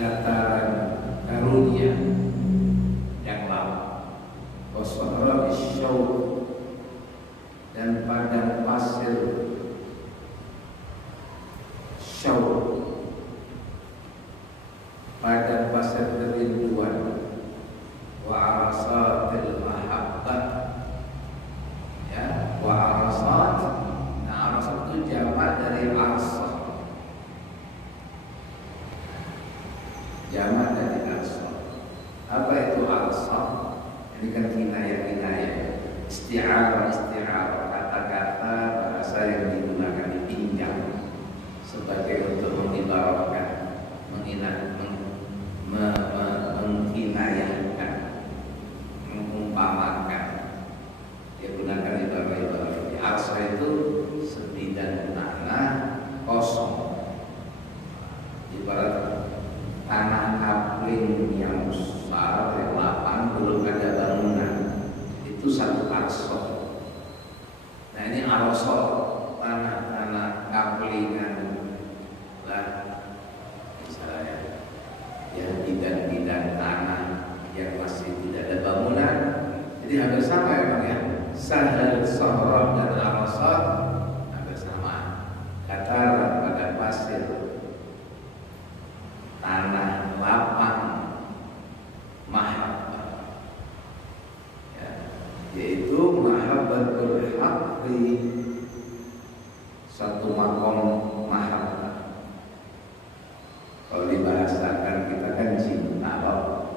dataran karunia aqsa. Ini kan kinayah-kinayah, isti'arah, kata-kata bahasa yang digunakan dipinjam sebagai untuk mengibaratkan, mengkinayahkan, mengumpamakan. Dia gunakan ibarat-ibarat. Aqsa itu sebidang tanah kosong, ibarat tanah kapling yang besar, yang lapang, belum ada bangunan. Itu satu aqsa. Nah ini arosol, tanah-tanah kaplingan lah, misalnya ya bidang-bidang tanah yang masih tidak ada bangunan. Jadi hampir sama ya Bang ya. Sahal, sohroh dan arosol hampir sama. Kata pada pasir, tanah lapang, mahabbah, ya, yaitu mahabbatul haqqi, satu makom mahabbah. Kalau dibahasakan kita kan cinta Allah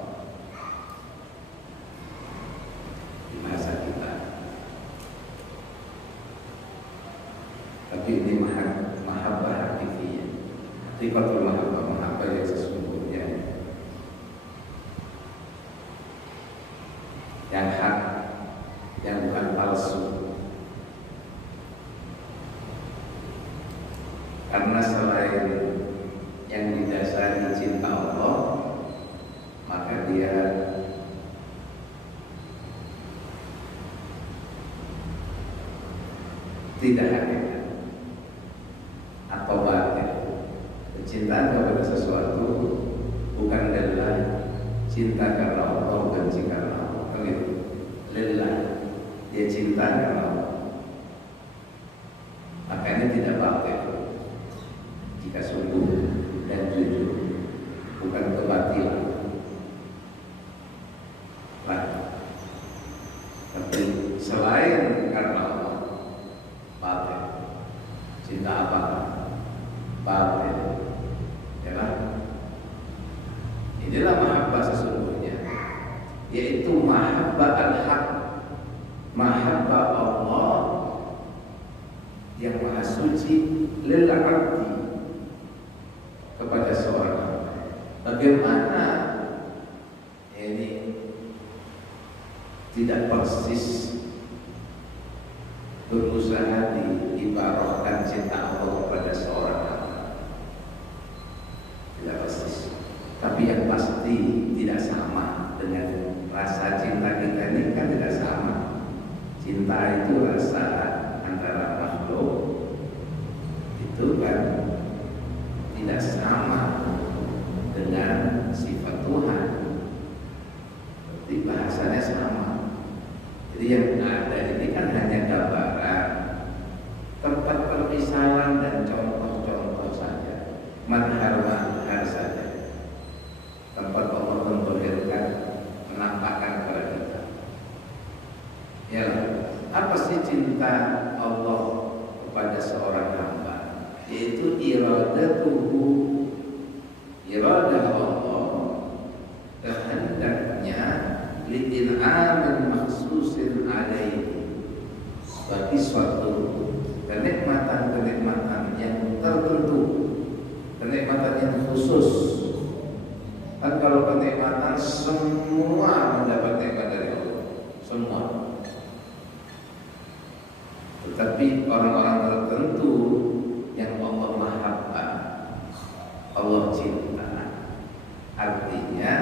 di bahasa kita, tapi ini mahabbah hakikiyah, hakikatul mahabbah yang sesungguhnya, yang hak, yang bukan palsu. Karena selain yang didasari cinta Allah, maka dia tidak hakikat atau batin. Kecintaan kepada sesuatu bukan adalah cinta karena Allah, benci karena Allah. Begitu. Lillah, dia cinta karena Allah. Makanya tidak batin jika sungguh dan jujur, bukan kebatilan. Tapi selain karena Allah, batin. Cinta apa? Batin. Ya kan? Inilah mahabbah sesungguhnya, yaitu mahabbah al-haq, mahabbah Allah yang maha suci lil abdi, kepada seorang hamba. Bagaimana ini tidak persis berusaha diibaratkan cinta Allah kepada seorang hamba? Tidak persis. Tapi yang pasti tidak sama dengan rasa cinta kita ini, kan tidak sama. Cinta itu rasa antara makhluk itu kan tidak sama dengan sifat Tuhan. Jadi bahasanya sama. Jadi yang ada ini kan hanya gambaran, tempat permisalan dan contoh-contoh saja, madhar-madhar saja. Tempat Allah membolehkan, menampakkan kepada kita. Ya, apa sih cinta Allah kepada seorang hamba? Yaitu iradatuhu, iradah Allah, kehendaknya li'in'amin maksusin alaihi, bagi suatu kenikmatan-kenikmatan yang tertentu, kenikmatan yang khusus. Kan kalau kenikmatan semua mendapat nikmat dari Allah, semua. Tetapi orang-orang tertentu yang Allah mahabbah, Allah cinta, artinya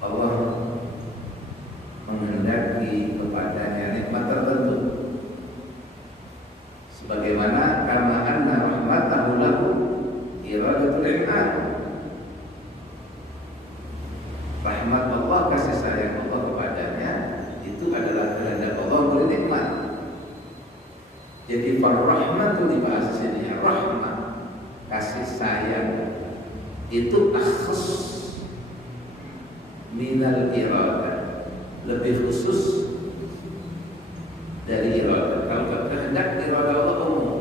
Allah menghendaki kepadanya nikmat tertentu, sebagaimana kama anna rahmatahu lahu iradatul in'am. Rahmat Allah, kasih sayang Allah kepadanya itu adalah kehendak Allah beri nikmat. Jadi farrahmatu di bahasa sini rahmat, kasih sayang itu akhas minal iradah, lebih khusus dari iradah. Kalau kehendak iradah Allah umum,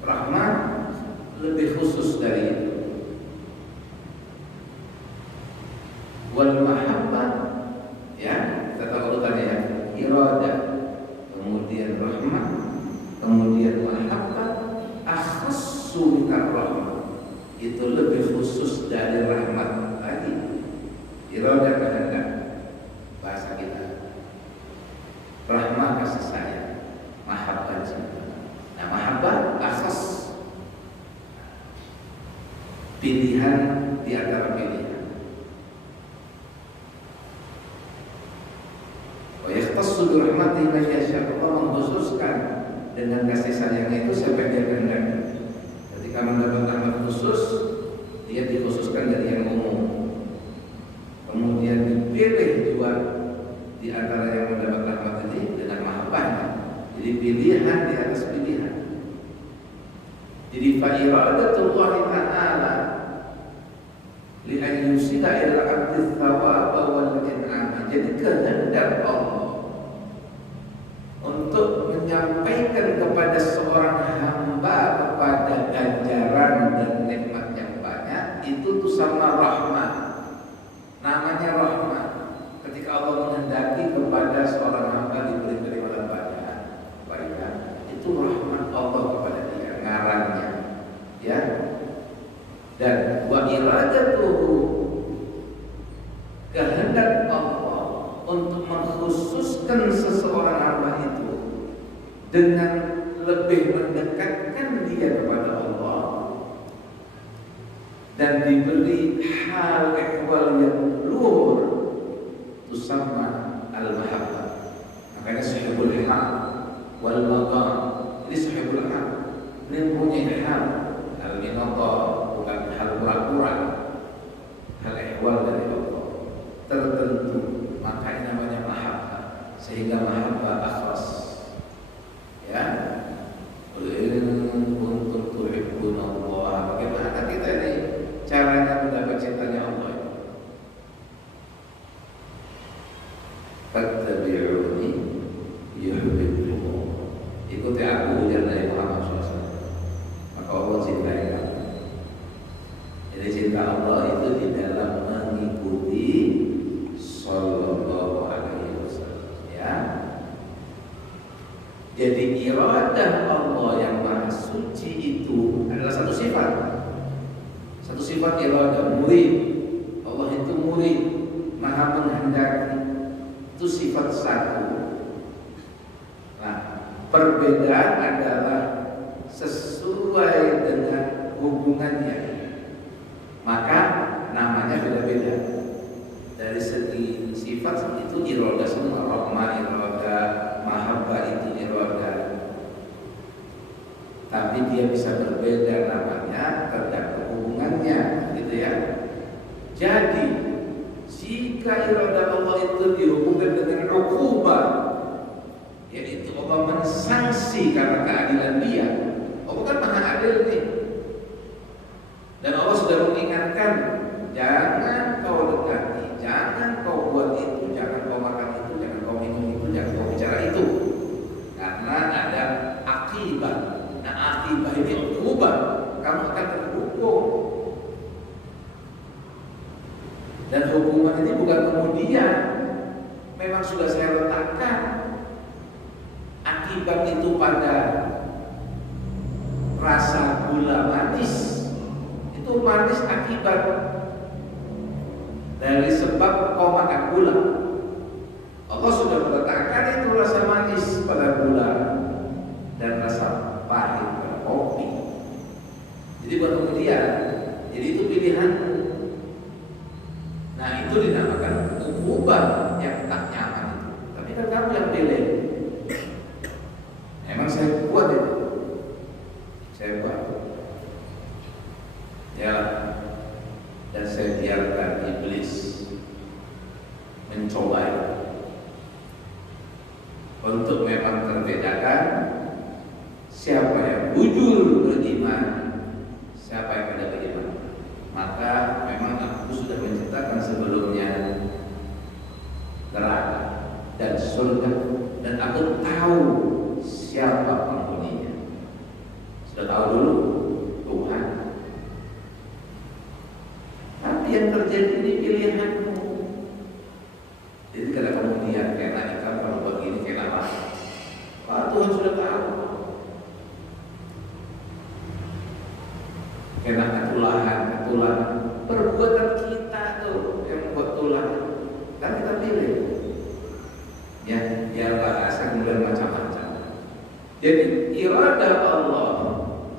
rahmat lebih khusus dari itu. wal mahabbah, ya, kita tahu urutannya ya, iradah, kemudian rahmah, kemudian mahabbah, akhassu minar rahmah, itu lebih khusus dari rahmat lagi. Iradah kehendak, bahasa kita, rahmah kasih sayang, mahabbah cinta. Nah, mahabbah akhas, pilihan di antara pilihan. Yakhtassu bi rahmatihi man yasha, Allah mengkhususkan dengan kasih sayangnya itu siapa yang dia kehendaki. Ketika mendapat rahmat khusus, dia dikhususkan dari yang umum. Kemudian dipilih juga di antara yang mendapat rahmat ini dengan mahabbahnya. Jadi pilihan di atas pilihan. Jadi fa iradatullah ta'ala li an yusila ila abdi thawab wal in'am. Jadi kehendak Allah untuk menyampaikan kepada seorang hamba kepada ganjaran dan nikmat yang banyak, itu tuh sama rahmat. Namanya rahmat. Ketika Allah menghendaki kepada seorang hamba diberi kerimahan banyak, kebaikan, itu rahmat Allah kepada dia, ngarannya, ya. Dan wa iradatuhu, kehendak Allah untuk mengkhususkan seseorang hamba itu dengan lebih mendekatkan dia kepada Allah dan diberi hal ehwal yang luhur, itu sama al-mahabbah. Makanya sahibul hal wal maqam, ini sahibul hal, ini punya hal al-minata, bukan hal pura-pura, hal ehwal dari Allah tertentu. Makanya namanya mahabbah, sehingga mahabbah akhlas, ya. Untuk tuhibbun Allah, bagaimana kita ini caranya mendapat cintanya Allah? Fattabi'uni yuhibbukum, ikuti aku, ujar dari Muhammad SAW, maka Allah cintai kamu. Jadi cinta Allah itu di dalam mengikuti Sallallahu alaihi wasallam, ya. Jadi iradah Allah yang maha suci itu adalah satu sifat. Satu sifat iradah, murid. Allah itu murid, maha menghendaki. Itu sifat satu. Nah, perbedaan adalah sesuai dengan hubungannya, maka namanya beda-beda. Dari segi sifat itu iradah semua, rahmah iradah, mahabbah itu iradah. Tapi dia bisa berbeda namanya tergantung hubungannya, gitu ya. Jadi jika iradah Allah itu dihubungkan dengan uqubah, yaitu Allah mensanksi karena keadilan dia. Allah kan maha adil nih. Dan Allah sudah mengingatkan, jangan kau dekati, jangan kau buat itu, jangan kau makan itu, jangan kau minum itu, jangan kau bicara itu, karena ada akibat. Nah, akibat ini uqubah, kamu akan terhukum. Dan hukuman ini bukan kemudian, memang sudah saya letakkan. Akibat itu pada rasa gula manis, itu manis akibat dari sebab kau makan gula. Allah sudah meletakkan itu rasa manis pada gula dan rasa pahit pada kopi. Jadi buat kemudian, jadi itu pilihanmu. Nah, itu dinamakan uqubah yang tak nyaman itu. Tapi kan kamu yang pilih. Emang saya buat itu, saya buat, ya. Dan saya biarkan iblis mencoba untuk memang terbedakan siapa yang jujur beriman, siapa yang tidak beriman. Maka memang aku sudah menciptakan sebelumnya neraka dan surga, dan aku tahu siapa penghuninya. Sudah tahu dulu Tuhan. Tapi yang terjadi ini pilihanmu. Jadi iradah Allah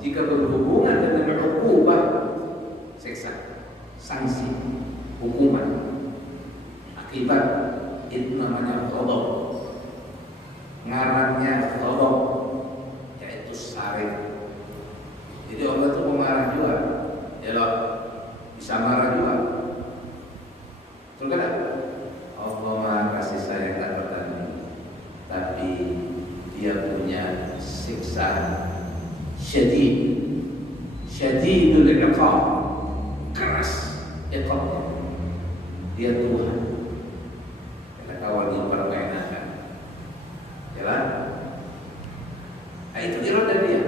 jika berhubungan dengan ukubah, siksa, sanksi, hukuman, akibat, itu namanya ghadab. Ngarannya ghadab, yaitu sarif. Jadi Allah itu pemarah juga. Ya loh, bisa marah juga. Betul kan? Allah Maha kasih sayang dan bertani, tapi Dia punya siksa syadidul iqab, keras iqabnya. Dia Tuhan. Kita kawal dipermainkan. Jalan. Nah, itu iradah Dia.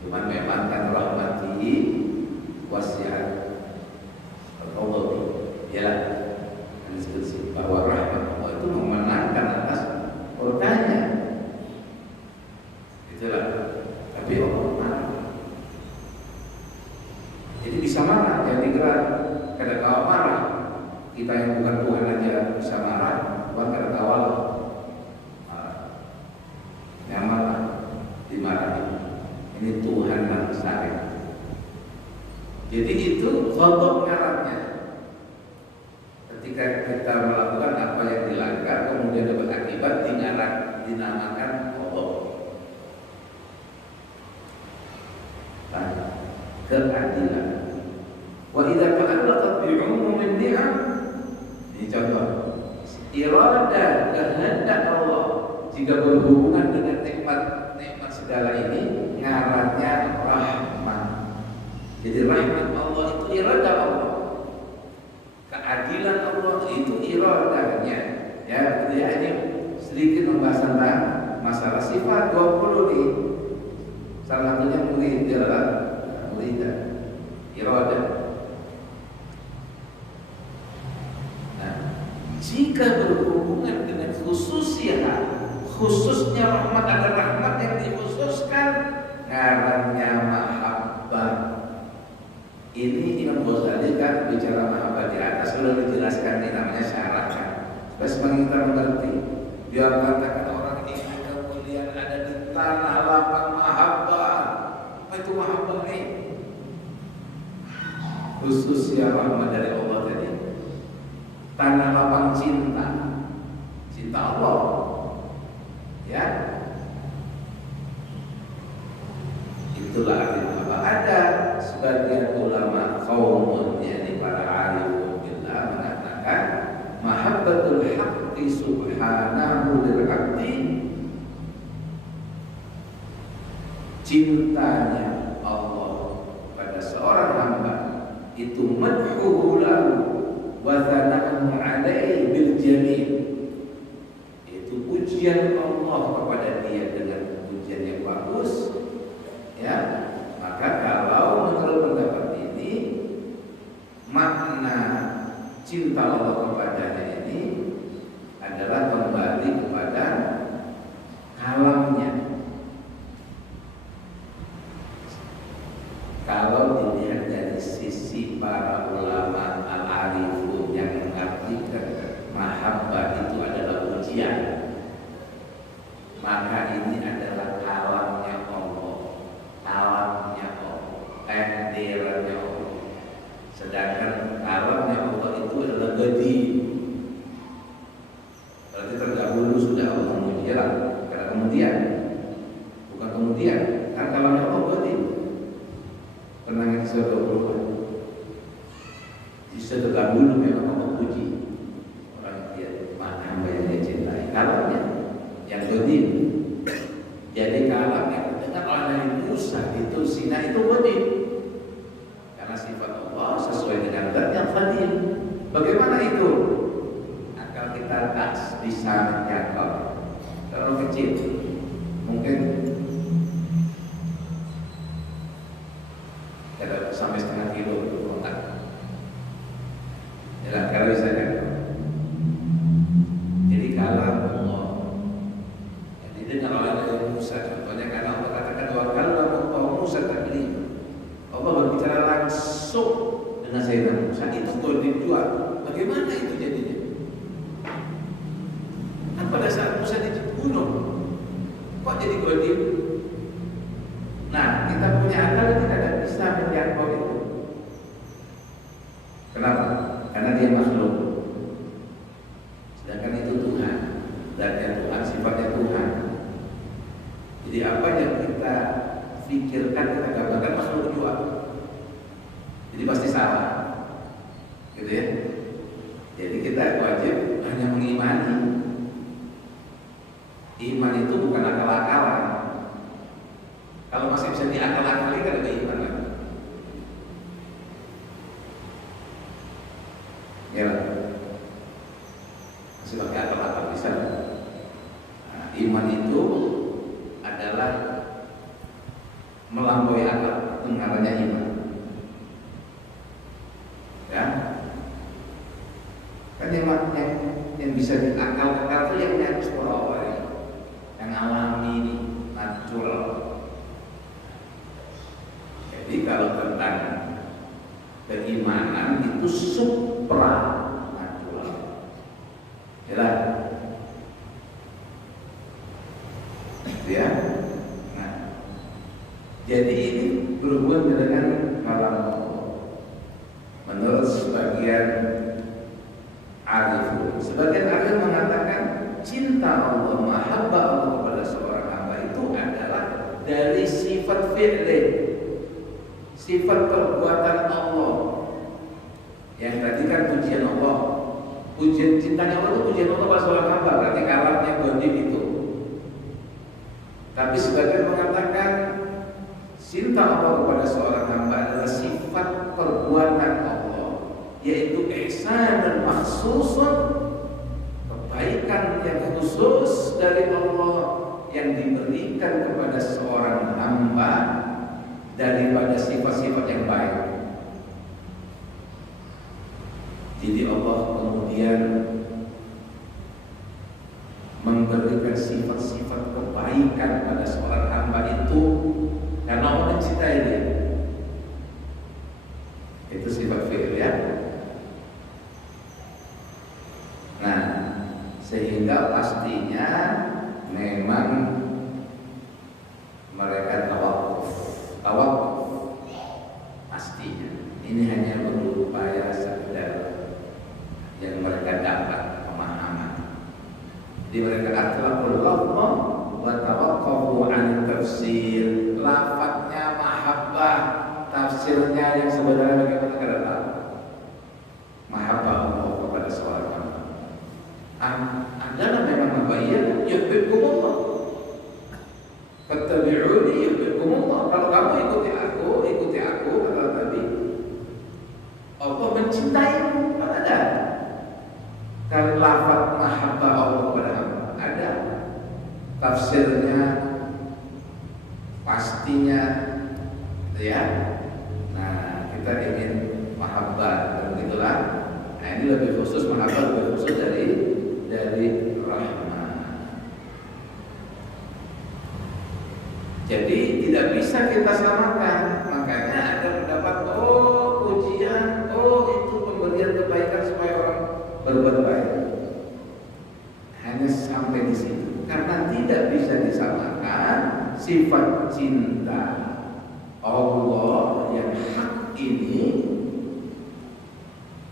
Cuman memang kan rahmati wasi'at Allah. Ya, diskusi bahwa rahmat Allah itu memenangkan atas murkanya. Itulah. Tapi Allah marah. Jadi bisa marah, jadi gerak. Kadang kala marah. Kita yang bukan Tuhan aja bisa marah. Tuhan kadang kala marah. Yang marah dimarahi. Ini Tuhan yang besar. Jadi itu ghadab ngarannya. Ketika kita melakukan apa yang dilanggar, kemudian dapat akibat, dinamakan ghadab. Keadilan. Wa idza ta'allaqat bi 'umumin ni'am. Ini contoh. Iradah kehendak Allah jika berhubungan dengan nikmat segala ini, ngarannya rahmat. Jadi rahmat Allah itu iradah Allah. Keadilan Allah itu iradahnya. Ya, ini sedikit membahas tentang masalah sifat 20 nih. Salah satunya murid adalah iradah. Nah, jika berhubungan dengan khususnya rahmat, ada rahmat yang dikhususkan, ngarannya mahabbah. Ini Imam Ghazali kan bicara mahabbah di atas sudah dijelaskan, ini namanya syarat kan. Supaya semakin kita mengerti. Dia katakan orang ini kemuliaan ada di tanah lapang mahabbah. Apa itu mahabbah ini? Khususnya rahmat dari Allah tadi. Tanah lapang cinta Allah. Ya, itulah artinya apa? Ada sebagian ulama qaumun, yakni para alim billah, mengatakan mahabbatul haqqi subhanahu lil 'abdi, cintanya Allah pada seorang hamba itu madhuhu lahu wa thana'uhu 'alaihi bil jamil. Pujian Allah kepada Dia dengan pujian yang bagus, ya. Maka kalau menurut pendapat ini, makna cinta Allah kepadanya ini adalah kembali kepada kalamnya. Kalau dilihat dari sisi para ulama al-arifun yang mengartikan mahabbah itu adalah pujian, maka ini adalah kalamnya Allah, tenderannya Allah. Sedangkan kalamnya Allah itu adalah gadi. Berarti terdahulu sudah Allah memuji, karena kemudian, bukan kemudian, kan kalamnya Allah gadi. Pernah yang sudah 20 bisa terdahulu memang Allah puji orang dia, mana hamba yang dia cintai. Kalamnya yang godim. Jadi kalam yang dengan oleh Musa itu Sina itu godim, karena sifat Allah sesuai dengan zat yang qadim. Bagaimana itu? Akal kita tak bisa menjangkau. Kalau kecil mungkin kada sampai setengah kilo kontak. Ya, kalau bisa kan. Jadi kalam Allah dengan oleh Musa, contohnya karena Allah katakan bahwa kalau Musa taklim, Allah berbicara langsung dengan Sayyidina Musa, itu boleh dijual. Bagaimana itu jadinya? Kan pada saat Musa di gunung, jadi gojib? Nah, kita punya akal tidak bisa menjangkau itu. Kenapa? Karena dia makhluk. Sedangkan itu Tuhan, zatnya Tuhan, sifatnya Tuhan. Jadi apa yang kita pikirkan, kita gambarkan makhluk juga. Jadi pasti salah, gitu ya. Jadi kita wajib hanya mengimani. Iman itu bukan akal-akalan. Kalau masih bisa diakal-akali kan ada iman kan? Ya, masih pakai akal-akal bisa. Nah, iman itu adalah melampaui akal, itu namanya iman. Ya, kan yang bisa diakal-akal itu yang natural, yang alami ini, natural. Jadi kalau tentang keimanan itu supra natural, jelas, ya. Nah, jadi ini berhubungan dengan kalam Allah. Menurut sebagian arif, sebagian arif mengatakan cinta Allah, mahabbah Allah kepada seorang hamba itu adalah dari sifat fi'li, sifat perbuatan Allah. Yang tadi kan pujian Allah, pujian cintanya Allah itu pujian Allah pada seorang hamba, berarti kalamnya gojib itu. Tapi sebagian mengatakan cinta Allah kepada seorang hamba adalah sifat perbuatan Allah, yaitu ihsan dan makhsusun, kebaikan yang khusus dari Allah yang diberikan kepada seorang hamba daripada sifat-sifat yang baik. Jadi Allah kemudian memberikan sifat-sifat kebaikan pada seorang hamba itu karena Allah mencintai dia. Itu sifat fi'il, ya. Nah, sehingga pastinya memang mereka tawakuf pastinya. Ini hanya perlu upaya sekedar yang mereka dapat pemahaman. Jadi mereka atlaqul lafza wa tawaqqafu 'an tafsir. Lafadznya mahabbah, tafsirnya yang sebenarnya bagaimana kita tahu. Mahabbah Allah kepada seorang hamba. Adalah memang membayar yuhibbukumullah. Fattabi'uni yuhibbukumullah. Kalau kamu ikuti aku kata Nabi, Allah mencintaimu. Kan ada. Kalau lafaz mahabbah Allah kepada hamba ada tafsirnya, pastinya, ya. Nah, kita ingin mahabbah dan begitulah. Nah, ini lebih khusus, mahabbah lebih khusus dari rahmah. Jadi tidak bisa kita samakan. Makanya ada pendapat, pujian, itu pemberian kebaikan supaya orang berbuat baik. Hanya sampai di situ. Karena tidak bisa disamakan sifat cinta Allah yang hak ini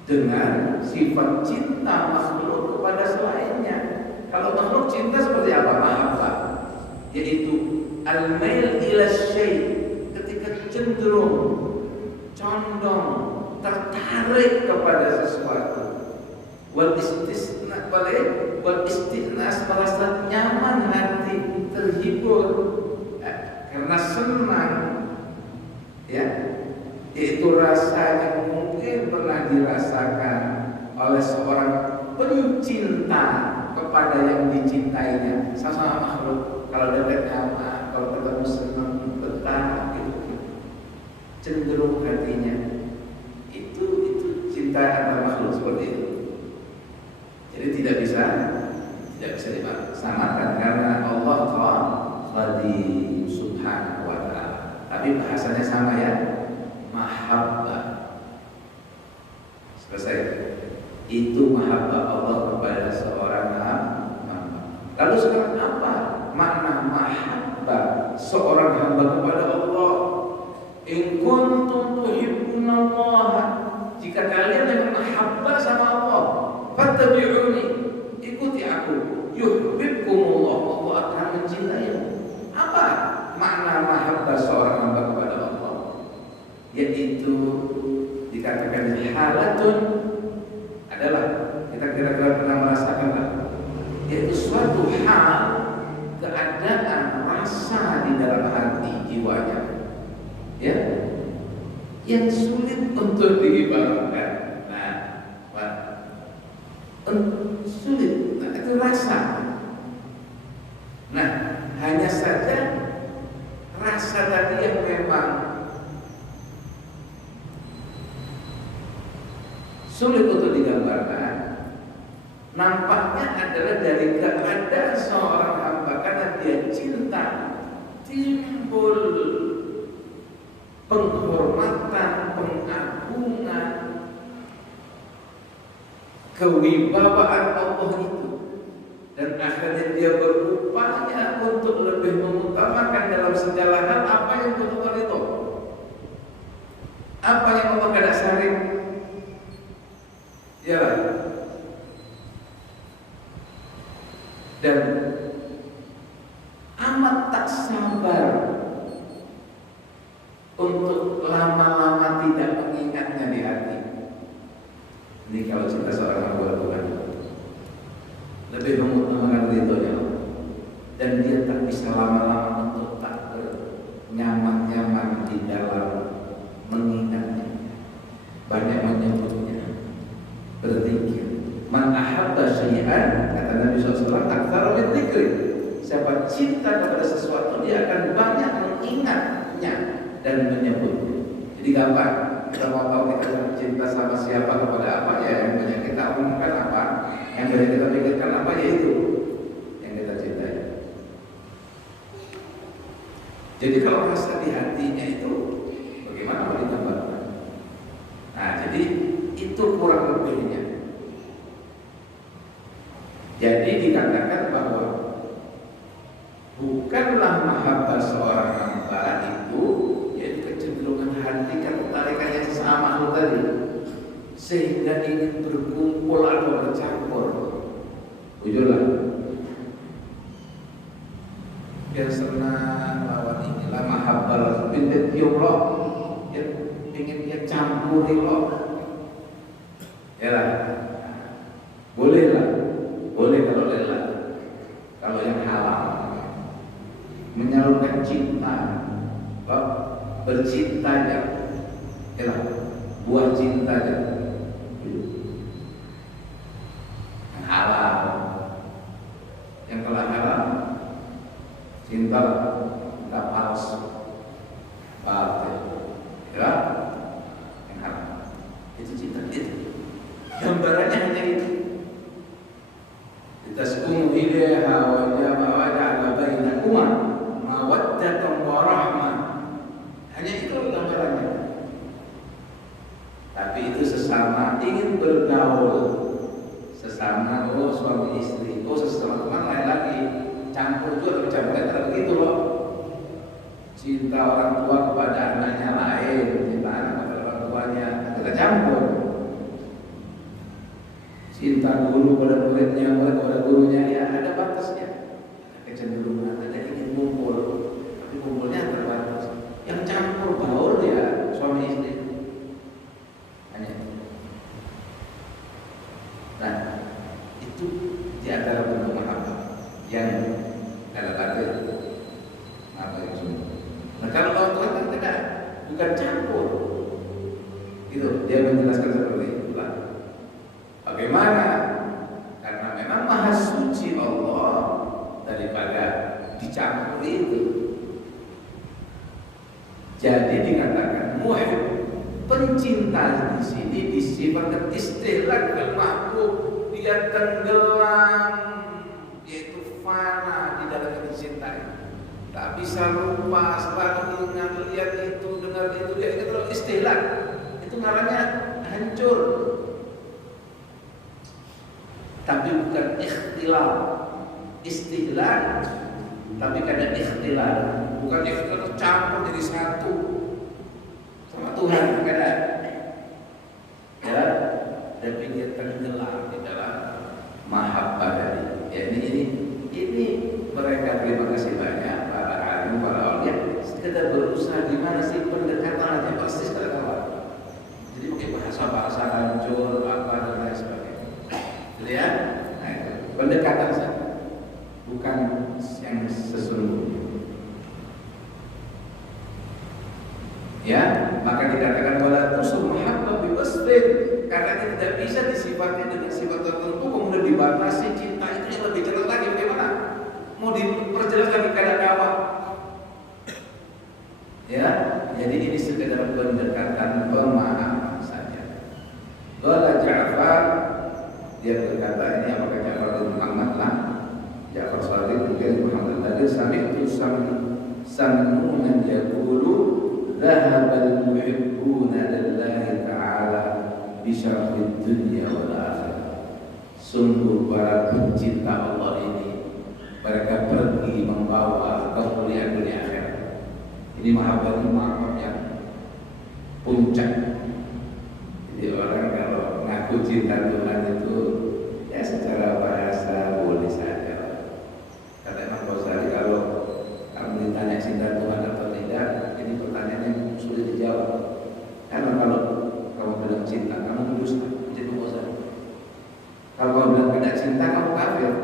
dengan sifat cinta makhluk kepada selainnya. Kalau makhluk cinta seperti apa? Mahabbah, yaitu al-mail ila syai', ketika cenderung, condong, tertarik kepada sesuatu. Wal istighnas, merasa nyaman hati, terhibur karena senang, ya, yaitu rasa yang mungkin pernah dirasakan oleh seorang pencinta kepada yang dicintainya. Sama makhluk, kalau dekat nyaman, kalau ketemu senang, betah, gitu, cenderung hatinya. Itu cinta antar makhluk seperti itu. Jadi tidak bisa disamakan karena Allah Qadir Subhanahu wa ta'ala. Tapi bahasanya sama, ya, mahabbah. Selesai. Itu mahabbah Allah kepada seorang hamba. Lalu sekarang apa makna mahabbah seorang hamba kepada Allah, in kuntum tuhibbunallaha, jika kalian memang mahabbah sama Allah, fattabi'uni, ikuti aku, yuhibbukumullah, Allah akan mencintaimu. Apa makna mahabbah seorang hamba kepada Allah? Yaitu dikatakan halatun adalah, kita kira-kira pernah merasakan, yaitu suatu hal, keadaan, rasa di dalam hati jiwanya, ya, yang sulit untuk diibaratkan. Sulit, itu rasa. Nah, hanya saja rasa tadi yang memang sulit untuk digambarkan, nampaknya adalah dari keadaan seorang hamba karena dia cinta, timbul penghormatan, pengagungan, kewibawaan Allah itu, dan akhirnya dia berupaya untuk lebih mengutamakan dalam segala hal apa yang betul itu, apa yang Allah kada saring, ya, dan amat tak sabar untuk lama-lama tidak mengingatnya di hati. Ini kalau cinta seorang hamba Tuhan, lebih mengutamakan ridhonya, dan dia tak bisa lama-lama untuk tak nyaman-nyaman di dalam mengingatnya, banyak menyebutnya, berzikir. Man ahabba syai'an, kata Nabi SAW, aktsara min dzikri. Siapa cinta kepada sesuatu, dia akan banyak mengingatnya dan menyebutnya. Jadi gampang, kita mau tahu kita cinta sama siapa, kepada apa, ya yang banyak kita umumkan apa, yang banyak kita pikirkan apa, yaitu yang kita cintai. Jadi kalau rasa di hatinya itu bagaimana mau digambarkan? Nah, jadi itu kurang lebihnya. Jadi dikatakan bahwa bukanlah mahabbah seorang hamba itu yaitu kecenderungan hati ketertarikan yang sama tadi, sehingga ingin berkumpul atau bercampur. Jujurlah, biar senang lawan inilah mahabbah binti Allah, yang ingin dia campuri Allah, ya lah, boleh lah. Boleh kalau lelah, kalau yang halal, menyalurkan cinta, bercintanya, ya, buah cintanya, yang halal, yang kalau halal, cinta palsu, batil, ya, yang halal, itu cinta itu, gambarannya hanya itu. Tasqumu ilaiha wa ja'ala bainakuma mawaddatan wa rahmah. Hanya itu gambarannya. Tapi itu sesama ingin bergaul, sesama suami istri, sesama teman lain lagi, campur juga, campur begitu loh. Cinta orang tua kepada anaknya lain, cinta anak kepada orang tuanya, kita campur. Cinta guru pada muridnya, murid pada gurunya, ya ada batasnya. Kecenderungan ada ingin kumpul, tapi kumpulnya terbatas. Yang campur baur ya suami istri. Hanya. Nah, itu di antara bentuk mahabbah yang dalam arti apa yang semua. Nah, kalau orang tua kan tidak, bukan campur. Itu dia menjelaskan seperti itu. Bagaimana? Karena memang maha suci Allah daripada dicampur itu. Jadi dikatakan muhib, pencinta di sini disifatkan istilah al-mahbub, dia tenggelam, yaitu fana di dalam yang dicintai. Tak bisa lupa, selalu ingat, lihat itu, dengar itu, dia itu istilah. Itu namanya hancur. Tapi bukan ikhtilaf. Istilah tapi kadang ikhtilaf, bukan ikhtilaf campur jadi satu sama Tuhan, kadang ya, tapi dia tenggelam di dalam mahabbah tadi. Ya, ini mereka, terima kasih banyak para alim, para awliya, sekedar berusaha gimana sih pendekatan aja persis kawan. Jadi pakai bahasa hancur apa dan lain sebagainya. Jadi ya, nah itu pendekatan saja, bukan yang sesungguhnya. Ya, maka dikatakan wala tusul mahabbah bi wasfin, karena tidak bisa disifati dengan sifat tertentu kemudian dibatasi. Cinta itu yang lebih jelas lagi, bagaimana mau diperjelas lagi kadang apa? Ya, jadi ini sekedar pendekatan pemahaman saja. Qala Ja'far, dia berkata, ini apakah Ja'far bin Muhammad lah, Ja'far Shadiq bin Muhammad tadi, sami'tu samnunan yaqulu dhahabal muhibbuna lillahi ta'ala bisyarafid dunya wal akhirah. Sungguh para pencinta Allah ini, mereka pergi membawa kemuliaan dunia akhirat. Ini mahabbah yang puncak. Jadi orang kalau ngaku cinta Tuhan itu ya secara bahasa boleh saja. Kata Imam Ghazali, kalau kamu ditanya cinta Tuhan atau tidak, ini pertanyaan yang sulit dijawab. Karena kalau kamu bilang cinta, kamu berdusta, jadi Ghazali. Kalau kamu bilang tidak cinta, kamu kafir.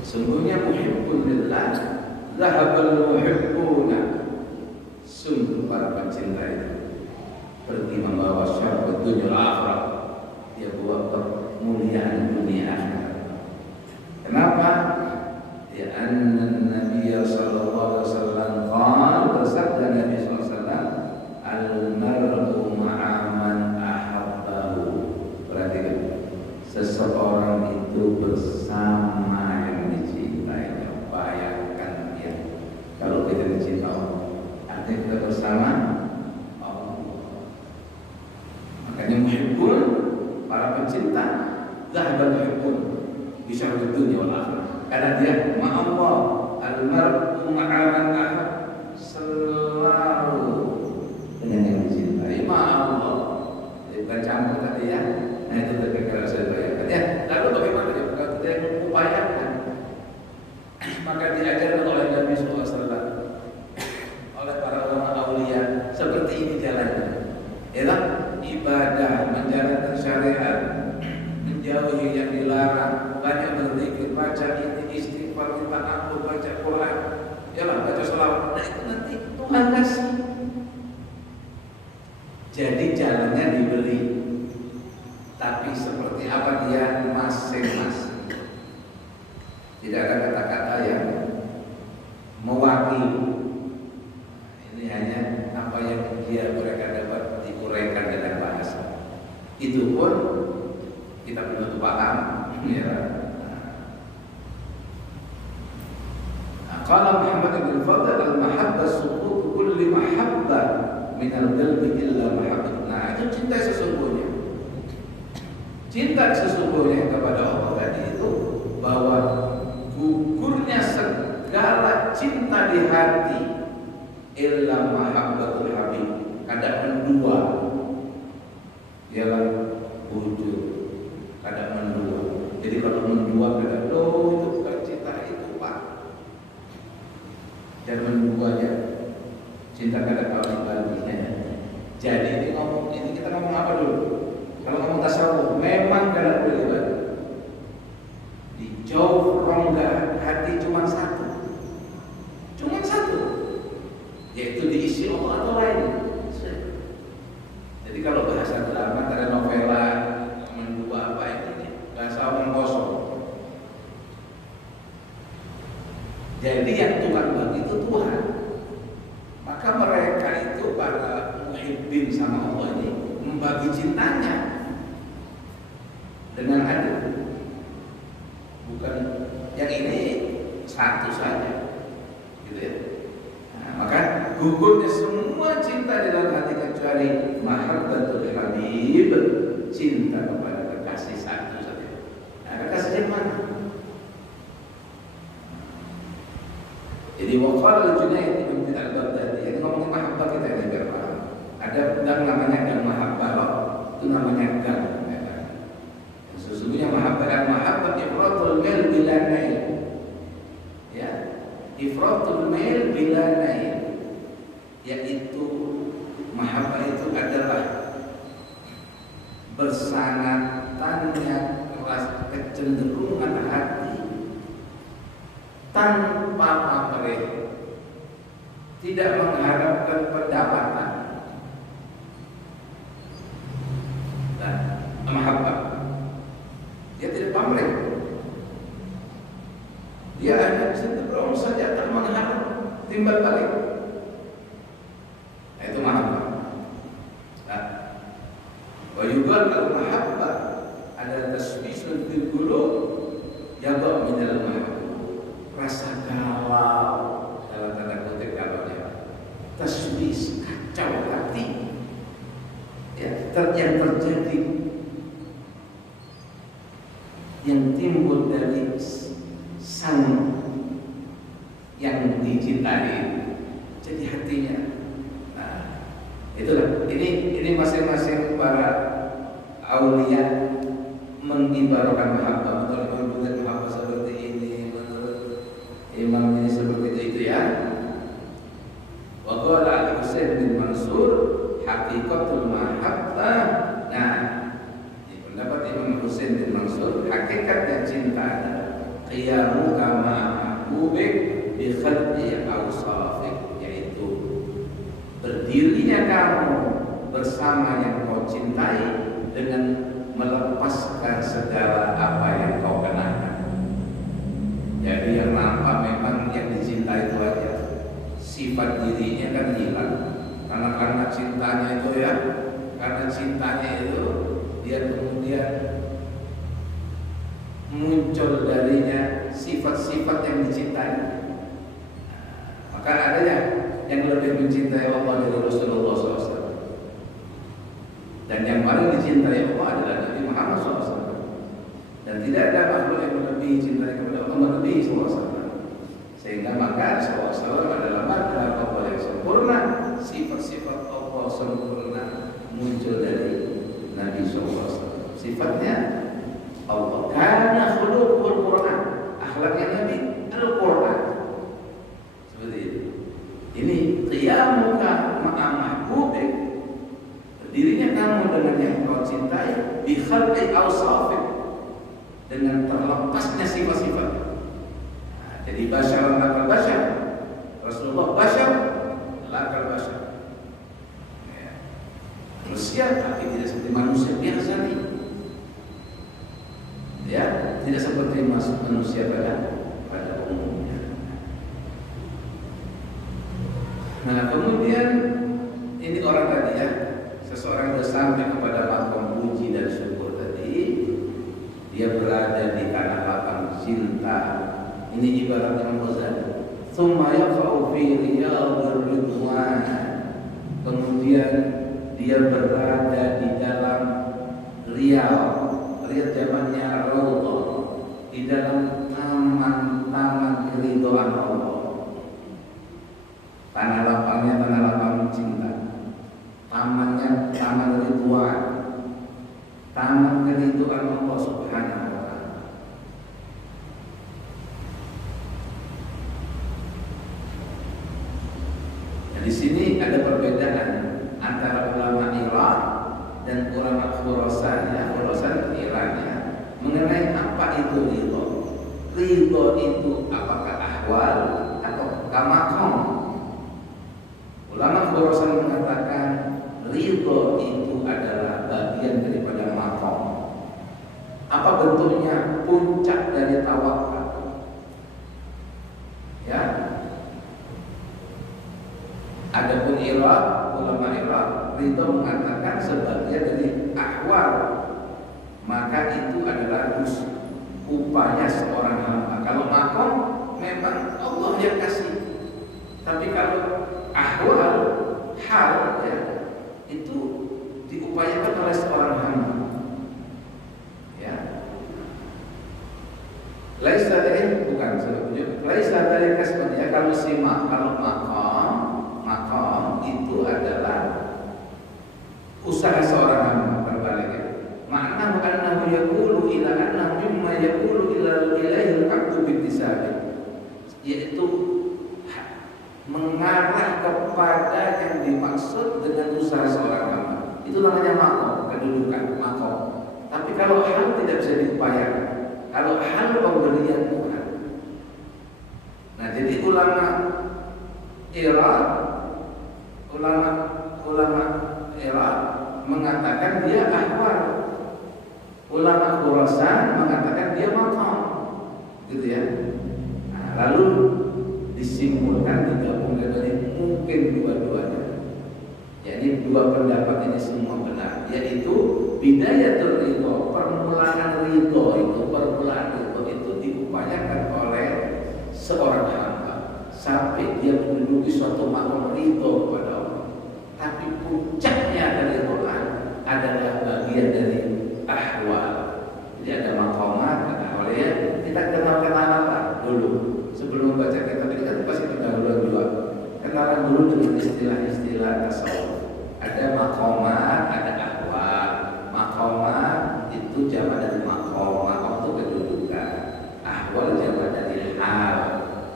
Sesungguhnya muhibbun lillah, zahabal muhibbuna. Sungguh para pencinta itu pergi membawa syaraf dunia akhirat, dia bawa kemuliaan dunia akhirat. Kenapa? Ya anna Nabi sallallahu alaihi wasallam qala, bersabda Nabi sallallahu alaihi wasallam, al-mar'u ma'a man ahabbahu. Perhatikan, seseorang itu bersama yang dicintainya. Bayangkan ya, kalau kita dicinta Allah, artinya kita bersama Allah. Makanya muhibbun, para pencinta, zahabal muhibbun bisa dunia wal akhirah. Karena dia ma'allah, al-mar'u ma'aman ahab, selalu dengan yang dicintai ma'allah. Jadi bukan campur tadi ya. Nah itu ketika saya bayangkan ya. Lalu bagaimana ya? Kalau kita yang mengupayakan, maka diajarkan oleh Nabi SAW, oleh para ulama aulia, seperti ini jalannya. Ialah ibadah, menjalankan syariat, menjauhi yang dilarang, banyak berzikir, baca ini istighfar, minta ampun, baca Quran, yalah baca sholawat. Nah itu nanti Tuhan kasih. Jadi jalannya diberi, tapi seperti apa dia masing-masing. Tidak ada kata-kata yang mewakili. Ini hanya apa yang mereka dapat diuraikan dengan bahasa. Itu pun kita belum paham. Ya. Qala Muhammad bin Fadl, al-mahabbah suqut kulli mahabbah min al-qalbi illa mahabbah. Nah, itu cinta sesungguhnya. Cinta sesungguhnya kepada Allah tadi itu bahwa gugurnya segala cinta di hati illa mahabbatul habib, kadang mendua, ialah wujud, kadang mendua. Jadi kalau mendua kadang itu bukan cinta itu Pak. Dan menduanya cinta kadang kalau dibandingnya. Jadi ini kita ngomong apa dulu? Kalau ngomong tasawuf, memang kadang boleh dibanding. Di jauh rongga hati cuma satu, yaitu diisi Allah atau lain. Jadi kalau bahasa drama ada novela mendua apa ini, bahasa omong kosong. Jadi yang Tuhan bagi itu Tuhan. Maka mereka itu para muhibbin sama Allah ini membagi cintanya dengan adil. Bukan yang ini satu saja, gitu ya. Nah, maka gugurnya semua cinta di dalam hati kecuali mahabbatul habib, cinta kepada kekasih satu saja. Nah, kekasih yang mana? Jadi waqala al-Junayd bin al-Baghdadi, ini ngomongin mahabbah kita ini biar paham. Ada gang namanya gang mahabbah, itu namanya gang. Sesungguhnya mahabbah ifratul mail bila nail. Ya, ifratul mail bila nail, yaitu mahabbah itu adalah bersanatannya kecenderungan hati tanpa pamrih, tidak mengharapkan pendapatan. Dan mahabbah dia tidak pamrih, dia hanya cenderung saja tak mengharap timbal balik. Nah, itu mahabbah. Wa yuqal al-mahabbah adalah tasbisul fil qulub yadha min al-mahabbah. Rasa galau, dalam tanda kutip galaunya, tasbis, kacau hati, ya, yang terjadi, yang timbul dari sang yang dicintai, jadi hatinya. Nah, itulah. Ini masing-masing para aulia mengibarkan mahabbah. Menurut Imam Bukhari mahabbah seperti ini, menurut Imam ini seperti itu ya. Wa qala Al-Husain bin Mansur haqiqatul mahabbah. Nah, di pendapat Imam Husain bin Mansur, hakikatnya cinta adalah qiyamu kama mahbubik bi khalqi awsafik, yaitu berdirinya kamu bersama yang kau cintai dengan melepaskan segala apa yang kau kenakan. Jadi yang nampak memang yang dicintai itu aja, sifat dirinya kan hilang. Karena cintanya itu ya, karena cintanya itu dia kemudian muncul darinya sifat-sifat yang dicintai. Maka ada yang lebih mencintai Allah dari Rasulullah SAW. Dan yang paling dicintai Allah adalah Nabi Muhammad SAW. Dan tidak ada makhluk yang lebih cintai kepada Allah melebihi SAW. Sehingga maka SAW adalah makhluk Allah yang sempurna, sifat-sifat Allah sempurna muncul dari Nabi SAW. Sifatnya Allah. Karena khuluqul Quran, akhlaknya Nabi Al-Quran. Seperti itu. Ini qiyamuka ma'a mahbubik, berdirinya kamu dengan yang kau cintai, bi khalqi awsafik, dengan terlepasnya sifat-sifat. Nah, jadi basyar lakal basyar, Rasulullah basyar lakal basyar, ya, manusia tapi tidak seperti manusia biasa nih, ya, tidak seperti manusia pada umumnya. Nah, kemudian ini orang tadi ya, seseorang sudah sampai kepada maqam puji dan syukur tadi, dia berada di tanah lapang cinta. Ini ibarat Imam Ghazali, tsumma yaqa'u fi riyadhir ridwan, kemudian dia berada di dalam riyad zamannya Raudhah, di dalam taman-taman keridhaan Allah. Tanah lapangnya tanah lapang cinta, tamannya taman ridwan, taman keridhaan Allah Subhanahu wa ta'ala. Nah, di sini ada perbedaan antara ulama Irak dan ulama Khurasan, ya, Khurasan Irannya, mengenai apa itu ridho. Ridho itu apakah ahwal atau kamakom? Ulama Khurasan mengatakan ridho itu adalah bagian daripada maqam. Apa bentuknya? Puncak dari tawakal. Ya. Adapun Irak, ulama Irak, ridho mengatakan sebagian dari ahwal. Maka itu adalah upaya seorang hamba. Kalau maqam memang Allah yang kasih. Tapi kalau ahwal, hal, ya, itu diupayakan oleh seorang hamba. Ya, laisa bukan bukan sebetulnya. Laisa dari kasbnya kalau makom itu adalah usaha seorang hamba terbaliknya. Makna annahu yaqulu ila annahu mimma yaqulu ila ilaihi al-abdu bittisabi, yaitu mengarah kepada yang dimaksud dengan usaha seorang hamba. Itu namanya makom, kedudukan makom. Tapi kalau hal tidak bisa diupayakan, kalau hal pemberian Tuhan. Nah, jadi ulama Iraq mengatakan dia ahwal, ulama Khurasan mengatakan dia maqam, gitu ya. Nah, lalu disimpulkan digabungkan dari mungkin dua-duanya. Jadi dua pendapat ini semua benar, yaitu bidayatul ridho, permulaan ridho itu diupayakan oleh seorang hamba sampai dia menduduki suatu maqam ridho kepada Allah. Tapi puncaknya dari Quran adalah bagian dari ahwal. Jadi ada maqamat, ada ahwaliyah. Kita kenal-kenalan dulu sebelum membaca kitab ini, kan pasti pendahuluan juga. Kenalan dulu dengan istilah-istilah tasawuf. Ada maqamat, ada ahwal. Maqamat itu jamak dari maqam. Maqam itu kedudukan. Ahwal jamak dari hal.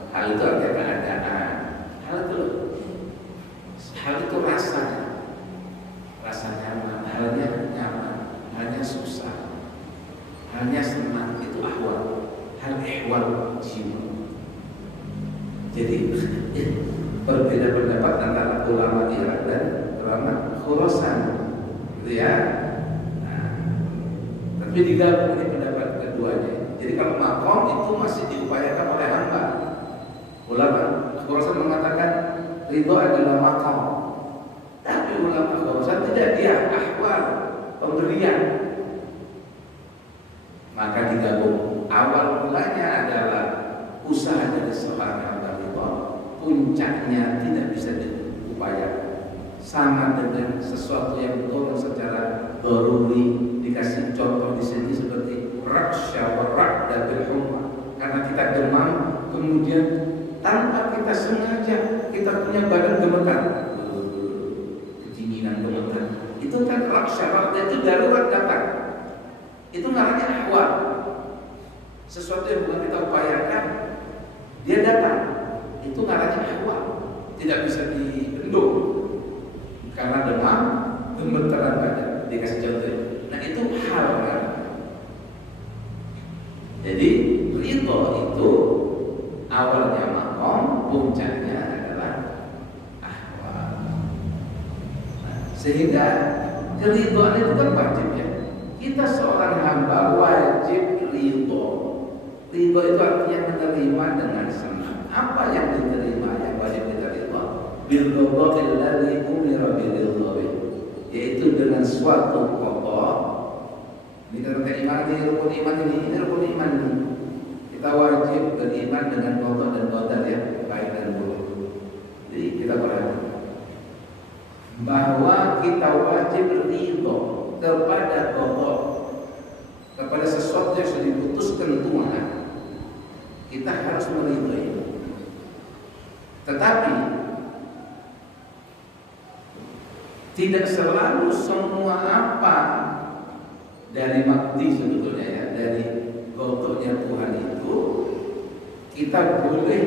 Hal itu artinya keadaan. Hal itu rasa nyaman, halnya susah, halnya senang, itu ahwal, hal ihwal jiwa. Jadi berbeda pendapat antara ulama Irak dan ulama Khurasan, gitu ya. Nah, tapi digabung ini pendapat keduanya. Jadi kalau makom itu masih diupayakan oleh hamba. Ulama Khurasan mengatakan ridho adalah makom, tapi ulama Khurasan tidak, dia ahwal, pemberian. Maka digabung, awal mulanya adalah usaha dari seorang hamba ridho, puncaknya tidak bisa diupayakan. Sama dengan sesuatu yang turun secara daruri. Dikasih contoh di sini seperti raksya wa ra'da bil humma, karena kita demam, kemudian tanpa kita sengaja kita punya badan gemetar, kedinginan gemetar. Itu kan raksya, itu darurat datang. Itu namanya ahwal. Sesuatu yang bukan kita upayakan, dia datang. Itu namanya ahwal. Tidak bisa dibendung karena demam, gemetaran badan. Dikasih contoh. Nah itu hal kan. Jadi ridho itu awalnya makom, puncaknya adalah ahwal. Nah, sehingga keridhoan itu kan wajib ya. Kita seorang hamba wajib ridho. Ridho itu artinya menerima dengan senang. Apa yang diterima yang wajib kita ridho? Bil qada'il ladzi umira biridhohi, yaitu dengan suatu qada. Ini kan iman ini, rukun iman ini rukun iman ini. Kita wajib beriman dengan qada dan qadar ya, baik dan buruk. Jadi kita perhatikan bahwa kita wajib ridho kepada qada, kepada sesuatu yang sudah diputuskan Tuhan. Kita harus meridhoi. Tetapi tidak selalu semua apa dari makdi sebetulnya ya, dari qadanya Tuhan itu kita boleh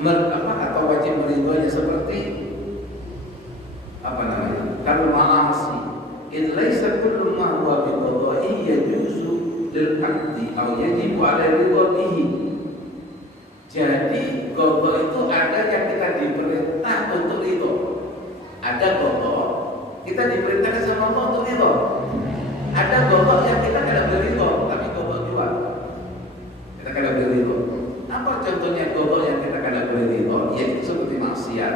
atau wajib meridhoinya, seperti apa namanya? Kalau ma'asi, in laisa kullu ma huwa bi qada'i yajuzu lil 'abdi aw yajibu 'ala ridhoihi. Jadi qada itu ada yang kita diperintah untuk ridho. Ada qada kita diperintahkan sama Allah untuk ridho. Ada qada yang kita tidak boleh ridho, tapi qada juga kita tidak boleh ridho. Apa contohnya qada yang kita tidak boleh ridho? Yaitu seperti maksiat.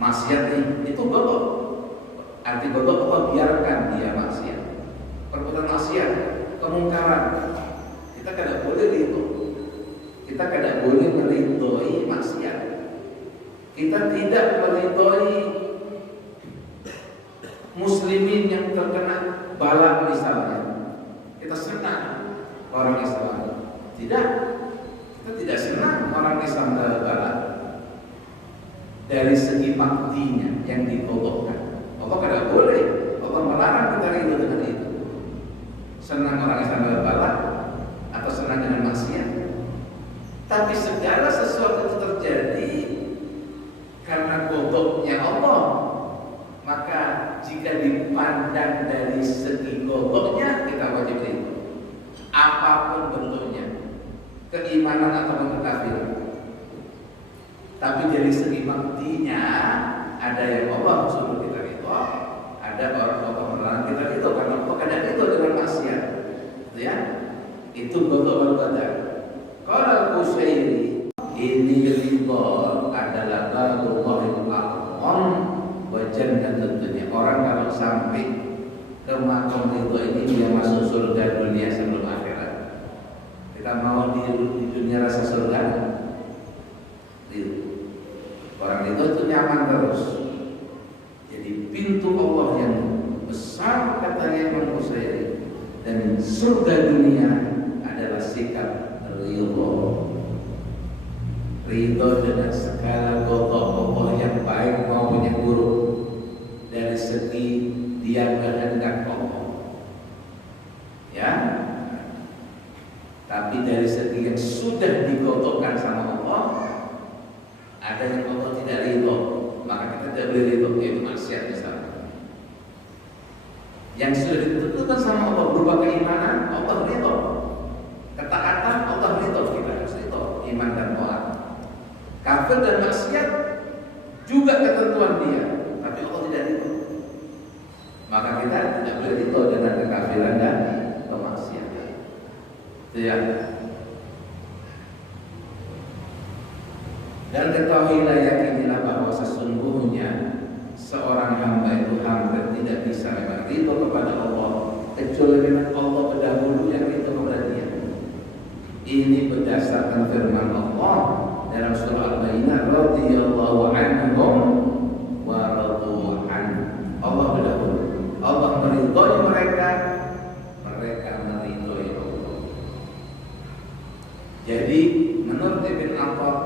Maksiat itu qada. Arti qada apa? Biarkan dia maksiat. Perbuatan maksiat, kemungkaran, kita tidak boleh ridho. Kita tidak boleh meridhoi maksiat. Kita tidak meridhoi muslimin yang terkena bala misalnya. kita senang orang Islam. Tidak, kita tidak senang orang Islam barat dari segi maktinya yang dikokohkan. Allah tidak boleh, Allah melarang kita ridho dengan itu. Senang orang Islam barat atau senang dengan maksiat. Tapi segala sesuatu itu terjadi karena godoknya Allah, maka jika dipandang dari segi godoknya kita wajib ridho, apapun bentuknya, keimanan atau kekafiran. Tapi dari segi maktinya ada yang Allah suruh kita ridho, ada orang Allah melarang kita ridho karena Allah kadang ridho dengan maksiat, gitu ya. Itu godok al-qadar. Qala al-Qusairi, ini ridho adalah babullahil a'zam wa jannatud dunya. Orang kalau sampai ke makom ridho ini dia masuk surga dunia sebelum akhirat. Kita mau di dunia rasa surga, orang itu nyaman terus. Jadi pintu Allah yang besar katanya Imam Qusairi, dan surga dunia adalah sikap ridho dengan segala godok Allah yang baik maupun yang buruk, dari segi dia kehendak Allah, ya. Tapi dari segi yang sudah digodokkan sama Allah, ada yang Allah tidak ridho, maka kita tidak boleh ridho, yaitu maksiat misalnya. Yang sudah ditentukan sama Allah berupa keimanan, Allah ridho. Ketaatan, Allah ridho, kita harus ridho, iman dan taat. Kafir dan maksiat juga ketentuan dia, tapi Allah tidak ridho. Maka kita tidak boleh ridho dengan kekafiran dan kemaksiatan. Itu ya. Dan ketahuilah, yakinilah bahwa sesungguhnya seorang hamba itu hampir tidak bisa memang ridho kepada Allah kecuali dengan Allah terdahulu yang ridho kepada dia. Ini berdasarkan firman Allah dalam surah Al-Baqarah, radhiyallahu anhum wa radu anhu. Allah terdahulu, Allah meridhoi mereka, mereka meridhoi Allah. Jadi menurut Ibn Abbas,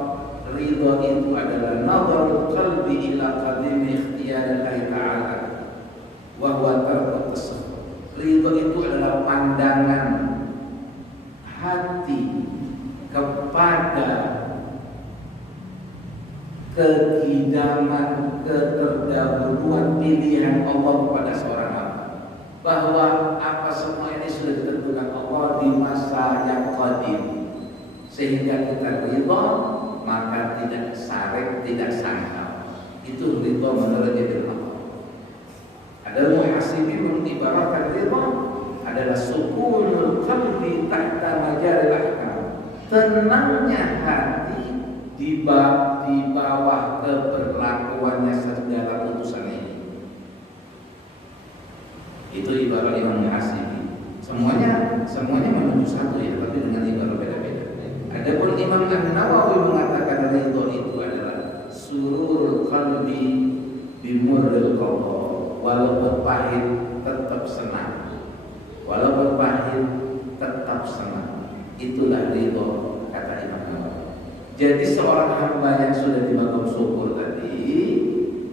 ridho itu adalah nazarul qalbi ila qadim ikhtiyarillahi ta'ala wa huwa tarku tasawwuf. Ridho itu adalah pandangan hati kepada kekidaman, keterdahuluan pilihan Allah kepada seorang hamba, bahwa apa semua ini sudah ditentukan Allah di masa yang qadim, sehingga kita ridho, maka tidak sarek, tidak sangkal. Itu ridho menurut Ibn Abbas. Ada muhasibin mengibaratkan ridho adalah sukunul qalbi tahta majaril ahkam, tenangnya hati di bawah keberlakuannya segala putusan ini. Itu ibarat Imam Muhasibi. Semuanya menuju satu ya, tapi dengan ibarat beda-beda. Adapun Imam An-Nawawi mengatakan ridho itu adalah sururul qalbi bimurril qadha, walaupun pahit tetap senang, walaupun pahit tetap senang. Itulah ridho, kata Imam Nawawi. Jadi seorang hamba yang sudah di maqam syukur tadi,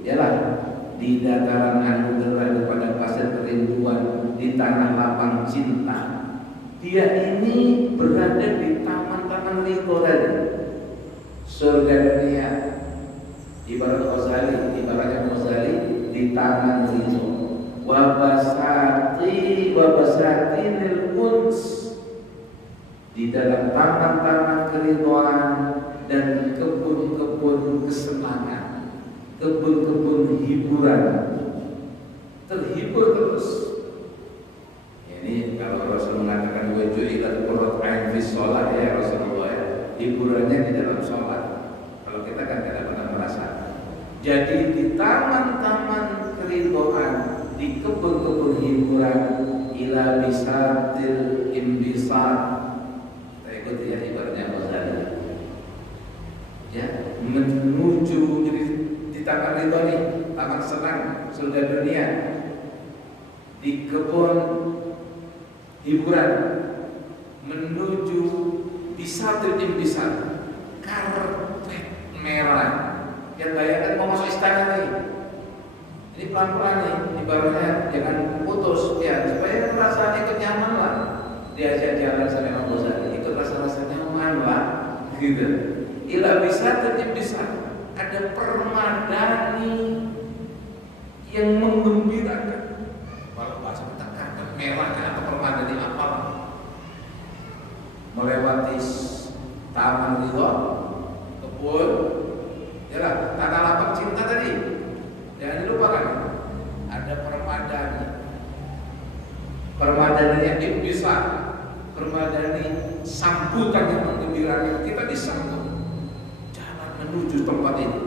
ialah di dataran anugerah, pada pasir kerinduan, di tanah lapang cinta, dia ini berada di taman-taman ridho tadi. Surga dunia ibaratnya Ghazali di taman ridho. Wabasatinil uns, di dalam taman-taman keridhaan dan kebun-kebun kesenangan, kebun-kebun hiburan, terhibur terus. Ini kalau Rasul mengatakan waju'ilat qurratu ain fi shalah, ya Rasulullah, ya, hiburannya di dalam sholat. Kalau kita kan tidak pernah merasa. Jadi di taman-taman keridhaan, di kebun-kebun hiburan, ila bisatil imbisat, kita ikuti ya ibaratnya Ghazali, ya, menuju di taman ridho nih, taman senang surga dunia, di kebun hiburan menuju bisatil imtisal, karpet merah. Ya bayangkan mau masuk istana nih, ini pelan-pelan nih, ibaratnya jangan putus ya, supaya merasa ikut nyaman lah. Diajak jalan sama Imam Ghazali, ikut rasa-rasa nyaman lah, gitu. Ila bisatil imtisal, ada permadani yang menggembirakan. Kalau bahasa kita karpet merah atau permadani apa? Melewati taman ridho, kebun, yalah, tata lapak cinta tadi. Jangan dilupakan. Ada permadani. Permadani yang bisa, permadani sambutan yang menggembirakan. Kita disambut jalan menuju tempat ini.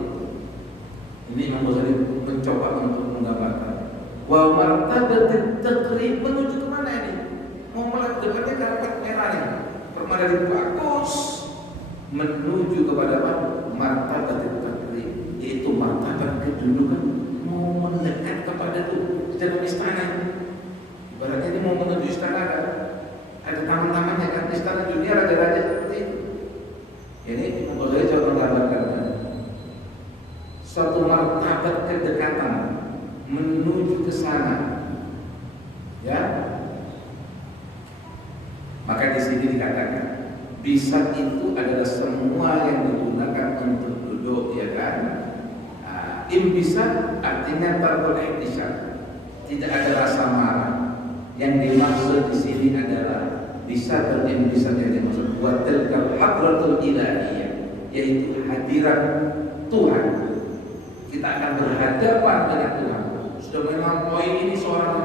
Ini Imam Ghazali mencoba untuk menggambarkan. Wa martabatit taqrib, menuju ke mana ini? Mau mendekati karpet merahnya. Permadani bagus menuju kepada apa? Martabatit taqrib, yaitu martabat kedudukan. Mau mendekat kepada itu dalam istana. Ibaratnya ini mau menuju istana kan? Ada taman-tamannya kan? Istana dunia raja-raja seperti itu. Ini Imam Ghazali coba menggambarkan suatu martabat kedekatan menuju ke sana, ya. Maka di sini dikatakan bisa itu adalah semua yang digunakan untuk duduk, ya kan? Imbisa artinya tarkul ihtisab, tidak ada rasa marah. Yang dimaksud di sini adalah bisa berimbisa, yang dimaksud buat tilkal hadratul ilahiyah, yaitu hadirat Tuhan. Kita akan berhadapan dengan Tuhan. Sudah melampaui ini seorang